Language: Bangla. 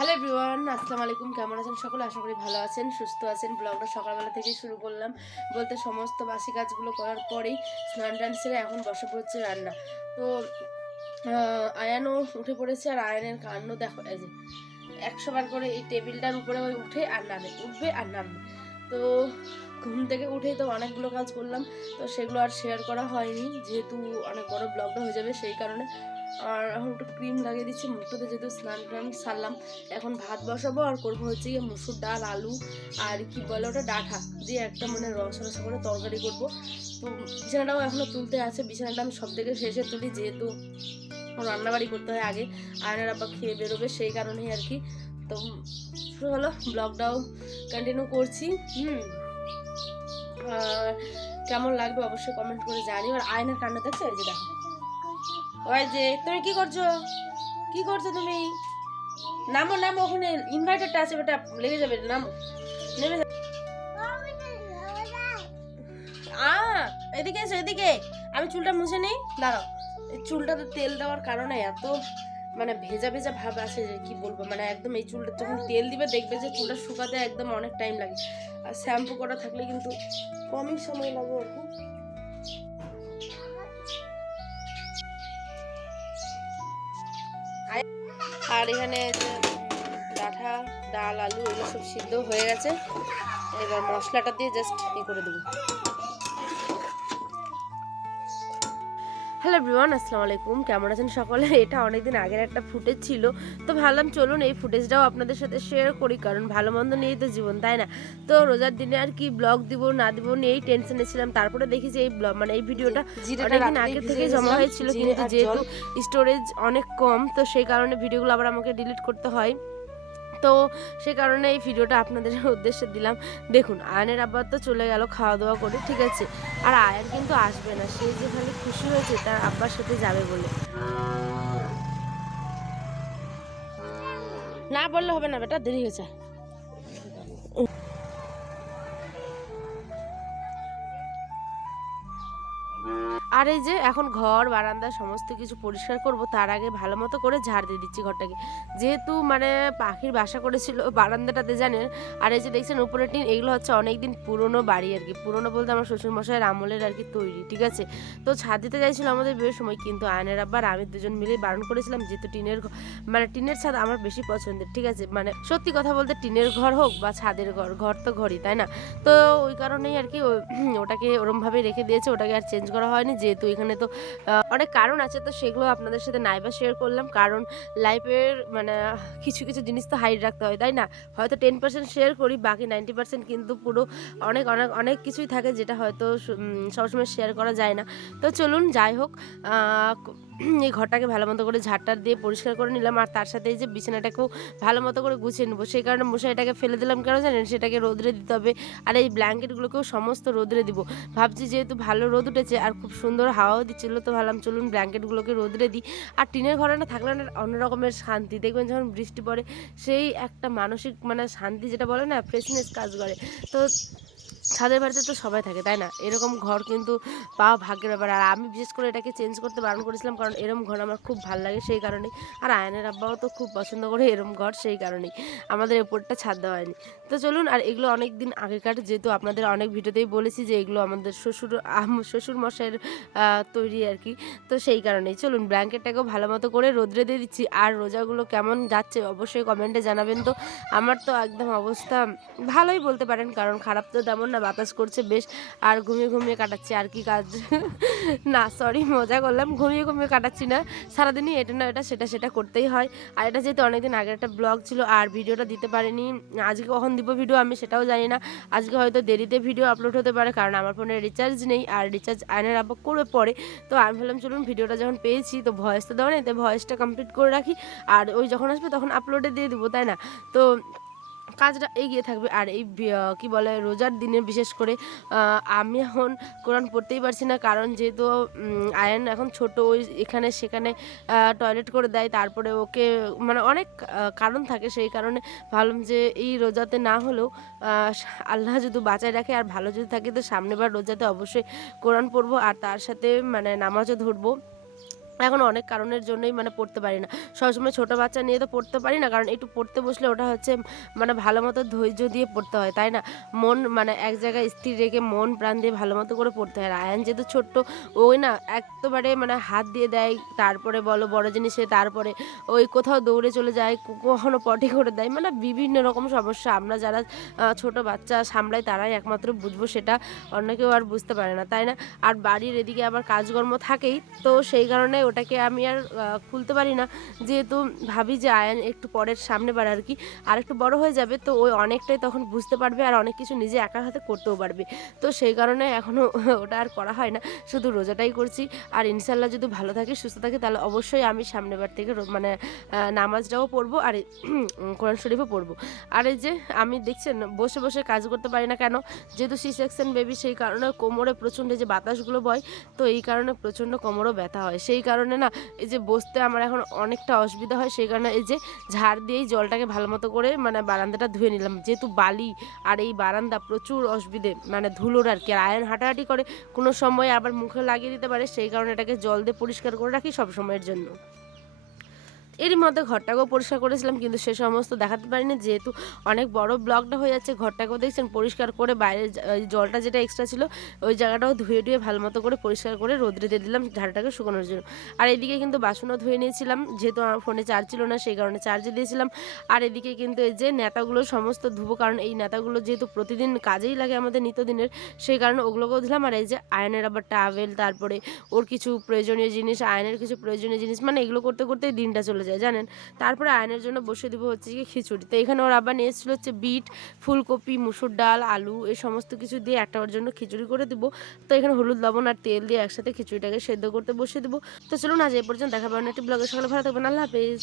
হ্যালো এভরিওয়ান আসসালামু আলাইকুম, কেমন আছেন সকলে? আশা করি ভালো আছেন, সুস্থ আছেন। ব্লগটা সকালবেলা থেকেই শুরু করলাম। বলতে সমস্ত বাসি কাজগুলো করার পরেই স্নান টান সেরে এখন বসে পড়ছে রান্না। তো আয়ানও উঠে পড়েছে আর আয়ানের কান্ড দেখো, এই যে একশো বার করে এই টেবিলটার উপরে ওই উঠে আর নামে, উঠবে আর নামবে। তো, ঘুম থেকে উঠেই তো অনেকগুলো কাজ করলাম, তো সেগুলো আর শেয়ার করা হয়নি, যেহেতু অনেক বড় ব্লগটা হয়ে যাবে সেই কারণে। আর এখন একটু ক্রিম লাগিয়ে দিচ্ছি মুখটাতে যেহেতু স্নান টান সারলাম, এখন ভাত বসাবো আর করব হচ্ছে গিয়ে মুসুর ডাল, আলু আর কি বলে ওটা, ডাঁটা দিয়ে একটা মানে রস রসা করে তরকারি করব। তো বিছানাটাও এখনও তুলতে আছে, বিছানাটা আমি সব থেকে শেষে তুলি যেহেতু রান্নাবাড়ি করতে হয় আগে আয়নার আব্বা খেয়ে বেরোবে সেই কারণেই আর কি। তো হলো ব্লগটাও কন্টিনিউ করছি, হুম। কেমন লাগবে অবশ্যই কমেন্ট করে জানিও। আর আয়নার কান্না দেখছ এই যে দেখো। ওই যে, তুমি কি করছ? কি করছ তুমি? নামো নামো, ওখানে ইনভাইটারটা আছে বেটা লেগে যাবে, নামো। নেমে আ, এদিকে এসো, এদিকে। আমি চুলটা মুছে নেই, দাঁড়াও। চুলটাতে তেল দেওয়ার কারণে এত মানে ভেজা ভেজা ভাব আছে যে কি বলব মানে একদম এই চুলটা যখন তেল দিবে, দেখবে যে চুলটা শুকাতে একদম অনেক টাইম লাগে। আর শ্যাম্পু করা থাকলে কিন্তু কমই সময় লাগে আর আর এখানে ডাঁটা ডাল, আলু এগুলো সব সিদ্ধ হয়ে গেছে। এবার মশলাটা দিয়ে জাস্ট ই করে দেবো। হ্যালো এভরিওয়ান আসসালামু আলাইকুম। কেমন আছেন সকলে? এটা অনেকদিন আগের একটা ফুটেজ ছিল। তো ভাবলাম চলুন এই ফুটেজটাও আপনাদের সাথে শেয়ার করি কারণ ভালো মন্দ নিয়েই তো জীবন তাই না? তো রোজার দিনে আর কি ব্লগ দিব না দিব নিয়েই টেনশনে ছিলাম। তারপরে দেখি যে এই ব্লগ মানে এই ভিডিওটা অনেকদিন আগে থেকে জমা হয়েছিল কিন্তু যেহেতু স্টোরেজ অনেক কম তো সেই কারণে ভিডিওগুলো আবার আমাকে ডিলিট করতে হয়। তো সে কারণে এই ভিডিওটা আপনাদের উদ্দেশ্যে দিলাম। দেখুন, আয়নের আব্বা তো চলে গেল খাওয়া দাওয়া করে, ঠিক আছে? আর আয়ান কিন্তু আসবে না, সে যে খালি খুশি হয়েছে তার আব্বার সাথে যাবে বলে। না বললে হবে না বেটা, দেরি হয়েছে আর এই যে এখন ঘর, বারান্দা, সমস্ত কিছু পরিষ্কার করব, তার আগে ভালো মতো করে ঝাড় দিয়ে দিচ্ছি ঘরটাকে। যেহেতু মানে পাখির বাসা করেছিল বারান্দাটাতে জানেন, আর এই যে দেখছেন উপরে টিন, এগুলো হচ্ছে অনেকদিন পুরনো বাড়ি আর কি। পুরনো বলতে আমার শ্বশুর মশাইয়ের আমলের আর কি তৈরি, ঠিক আছে? তো ছাদ দিতে চাইছিল আমাদের বিয়ের সময়, কিন্তু আয়নের আব্বার, আমি দুজন মিলেই বারণ করেছিলাম, যেহেতু টিনের মানে টিনের ছাদ আমার বেশি পছন্দের, ঠিক আছে? মানে সত্যি কথা বলতে টিনের ঘর হোক বা ছাদের ঘর ঘর তো ঘরই, তাই না? তো ওই কারণেই আর কি ওটাকে ওরমভাবে রেখে দিয়েছে, ওটাকে আর চেঞ্জ করা হয়নি যেহেতু এখানে তো অনেক কারণ আছে, তো সেগুলো আপনাদের সাথে নাইবা শেয়ার করলাম। কারণ লাইফের মানে কিছু কিছু জিনিস তো হাইড রাখতে হয়, তাই না? হয়তো টেন পার্সেন্ট শেয়ার করি, বাকি নাইনটি পার্সেন্ট কিন্তু পুরো অনেক অনেক অনেক কিছুই থাকে, যেটা হয়তো সবসময় শেয়ার করা যায় না। তো চলুন, যাই হোক এই ঘরটাকে ভালো মতো করে ঝাড়টার দিয়ে পরিষ্কার করে নিলাম, আর তার সাথে এই যে বিছানাটাকেও ভালো মতো করে গুছিয়ে নেব। সেই কারণে মশারিটাকে ফেলে দিলাম, কেন জানেন? সেটাকে রোদরে দিতে হবে, আর এই ব্ল্যাঙ্কেটগুলোকেও সমস্ত রোদরে দিব। ভাবছি যেহেতু ভালো রোদ উঠেছে আর খুব সুন্দর হাওয়াও দিচ্ছিল, তো ভাবলাম চলুন ব্ল্যাঙ্কেটগুলোকে রোদরে দিই। আর টিনের ঘরে না থাকলে না অন্য রকমের শান্তি। দেখবেন যখন বৃষ্টি পড়ে, সেই একটা মানসিক মানে শান্তি যেটা বলে না ফ্রেশনেস কাজ করে। তো ছাদের বাড়িতে তো সবাই থাকে, তাই না? এরকম ঘর কিন্তু পাওয়া ভাগ্যের ব্যাপার। আর আমি বিশেষ করে এটাকে চেঞ্জ করতে বারণ করেছিলাম কারণ এরকম ঘর আমার খুব ভালো লাগে সেই কারণেই। আর আয়নের আব্বাও তো খুব পছন্দ করে এরকম ঘর সেই কারণেই। আমাদের উপরটা ছাদ দেওয়া হয়নি। তো চলুন, আর এগুলো অনেক দিন আগেকার, যেহেতু আপনাদের অনেক ভিডিওতেই বলেছি যে এগুলো আমাদের শ্বশুর শ্বশুর মশাইয়ের তৈরি আর কি। তো সেই কারণেই। চলুন, ব্ল্যাঙ্কেটটাকেও ভালো মতো করে রোদ্রে দিয়ে দিচ্ছি। আর রোজাগুলো কেমন যাচ্ছে অবশ্যই কমেন্টে জানাবেন তো। আমার তো একদম অবস্থা ভালোই বলতে পারেন, কারণ খারাপ তো তেমন না। বাতাস করছে, বেশ, আর ঘুমিয়ে ঘুমিয়ে কাটাচ্ছি, আর কি কাজ? না সরি মজা করলাম, ঘুমিয়ে ঘুমিয়ে কাটাচ্ছি না, সারাদিনই এটা না এটা সেটা সেটা করতেই হয়। আর এটা যেহেতু অনেকদিন আগের একটা ব্লগ ছিল, আর ভিডিওটা দিতে পারিনি, আজকে কখন দিব ভিডিও আমি সেটাও জানি না, আজকে হয়তো দেরিতে ভিডিও আপলোড হতে পারে, কারণ আমার ফোনে রিচার্জ নেই, আর রিচার্জ আয়নের আব্বা করে পরে তো আমি ভাবলাম, চলুন ভিডিওটা যখন পেয়েছি, তো ভয়েস তো দেওয়া নেই তো ভয়েসটা কমপ্লিট করে রাখি, আর ওই যখন আসবে তখন আপলোডে দিয়ে দেবো, তাই না? তো কাজটা এগিয়ে থাকবে। আর এই কি বলে, রোজার দিনে বিশেষ করে আমি এখন কোরআন পড়তেই পারছি না। কারণ যেহেতু আয়ন এখন ছোট ওই এখানে সেখানে টয়লেট করে দেয়। তারপরে ওকে মানে অনেক কারণ থাকে। সেই কারণে ভাবলাম যে এই রোজাতে না হলেও আল্লাহ যদি বাঁচায় রাখে আর ভালো যদি থাকে, তো সামনেবার রোজাতে অবশ্যই কোরআন পড়ব। আর তার সাথে মানে নামাজও ধরবো। এখন অনেক কারণের জন্যই মানে পড়তে পারি না। সবসময় ছোটো বাচ্চা নিয়ে তো পড়তে পারি না, কারণ একটু পড়তে বসলে ওটা হচ্ছে মানে ভালো মতো ধৈর্য দিয়ে পড়তে হয়, তাই না? মন মানে এক জায়গায় স্থির রেখে মন প্রাণ দিয়ে ভালো মতো করে পড়তে হয়। আয়ান যেহেতু ছোট্ট, ওই না একেবারে মানে হাত দিয়ে দেয়, তারপরে বলো বড় জিনিসে তারপরে ওই কোথাও দৌড়ে চলে যায় কখনো পটি করে দেয় মানে বিভিন্ন রকম সমস্যা। আমরা যারা ছোট বাচ্চা সামলাই তারাই একমাত্র বুঝব সেটা, অন্য কেউ আর বুঝতে পারে না, তাই না? আর বাড়ির এদিকে আবার কাজকর্ম থাকেই, তো সেই কারণে ওটাকে আমি আর খুলতে পারি না। যেহেতু ভাবি যে আয়ান একটু পরের সামনে বার আর কি, আর একটু বড় হয়ে যাবে তো ওই অনেকটাই তখন বুঝতে পারবে আর অনেক কিছু নিজে একার হাতে করতেও পারবে। তো সেই কারণে এখনও ওটা আর করা হয় না। শুধু রোজাটাই করছি। আর ইনশাল্লাহ যদি ভালো থাকে, সুস্থ থাকে, তাহলে অবশ্যই আমি সামনের বার থেকে মানে নামাজটাও পড়ব আর কোরআন শরীফও পড়ব। আর এই যে আমি দেখছেন, বসে বসে কাজ করতে পারি না কেন? যেহেতু সি সেকশন বেবি সেই কারণে কোমরে প্রচণ্ড যে বাতাসগুলো বয়, তো এই কারণে প্রচণ্ড কোমরও ব্যথা হয়। সেই কারণে না, এই যে বসতে আমার এখন অনেকটা অসুবিধা হয়, সেই কারণে এই যে ঝাড় দিয়েই জলটাকে ভালো মতো করে মানে বারান্দাটা ধুয়ে নিলাম। যেহেতু বালি আর এই বারান্দা প্রচুর অসুবিধে মানে ধুলোর আর কি। আর আয়রন হাঁটাহাঁটি করে কোনো সময় আবার মুখে লাগিয়ে দিতে পারে, সেই কারণে এটাকে জল দিয়ে পরিষ্কার করে রাখি সব সময়ের জন্য। এরই মধ্যে ঘরটাকেও পরিষ্কার করেছিলাম, কিন্তু সে সমস্ত দেখাতে পারিনি। যেহেতু অনেক বড় ব্লকটা হয়ে যাচ্ছে, ঘরটাকেও দেখছেন পরিষ্কার করে বাইরে জলটা যেটা এক্সট্রা ছিল, ওই জায়গাটাও ধুয়ে ধুয়ে ভালো মতো করে পরিষ্কার করে রোদ্রে দিয়ে দিলাম ঝাড়টাকে শুকানোর জন্য। আর এদিকে কিন্তু বাসনও ধুয়ে নিয়েছিলাম, যেহেতু আমার ফোনে চার্জ ছিল না, সেই কারণে চার্জে দিয়েছিলাম। আর এদিকে কিন্তু এই যে নেতাগুলো সমস্ত ধুবো, কারণ এই নেতাগুলো যেহেতু প্রতিদিন কাজেই লাগে আমাদের নিত্যদিনের, সেই কারণে ওগুলোকেও দিলাম। আর এই যে আয়নের আবার টাওয়েল তারপরে ওর কিছু প্রয়োজনীয় জিনিস, আয়নের কিছু প্রয়োজনীয় জিনিস মানে এগুলো করতে করতে দিনটা চলে যায়। জানেন? তারপরে আয়নের জন্য বসে দেবো হচ্ছে কি খিচুড়ি। তো এখানে ওর আবার নিয়ে এসেছিল হচ্ছে বিট, ফুলকপি, মুসুর ডাল, আলু, এই সমস্ত কিছু দিয়ে একটা ওর জন্য খিচুড়ি করে দেবো। তো এখানে হলুদ, লবণ আর তেল দিয়ে একসাথে খিচুড়িটাকে সেদ্ধ করতে বসে দেবো। তো চলুন আজ এ পর্যন্ত, দেখা পাবেন একটি ব্লগের সকালে ভালো থাকবেন, আল্লাহ হাফেজ।